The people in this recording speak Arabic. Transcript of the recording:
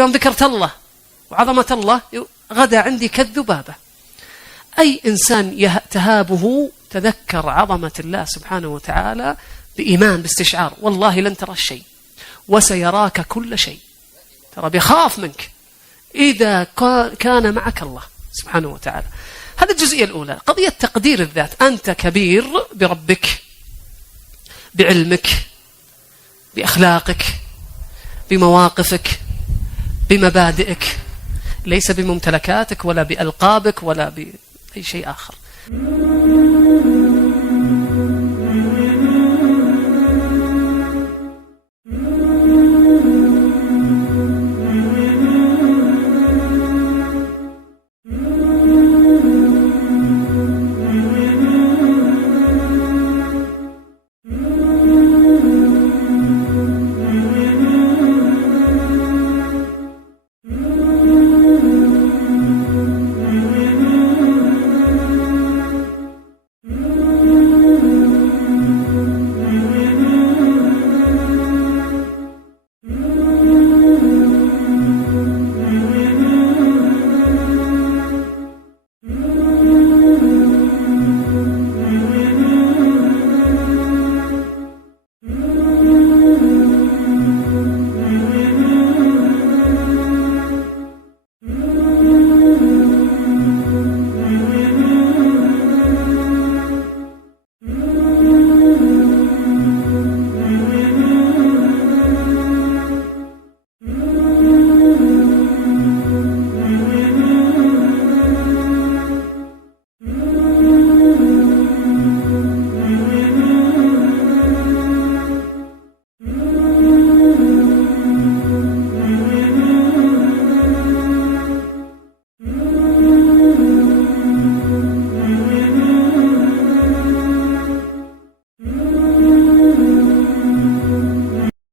يوم ذكرت الله وعظمة الله غدا عندي كالذبابة. أي إنسان تهابه تذكر عظمة الله سبحانه وتعالى بإيمان باستشعار، والله لن ترى الشيء وسيراك كل شيء. ترى بيخاف منك إذا كان معك الله سبحانه وتعالى. هذه الجزئية الأولى، قضية تقدير الذات. أنت كبير بربك، بعلمك، بأخلاقك، بمواقفك، بمبادئك، ليس بممتلكاتك ولا بألقابك ولا بأي شيء آخر.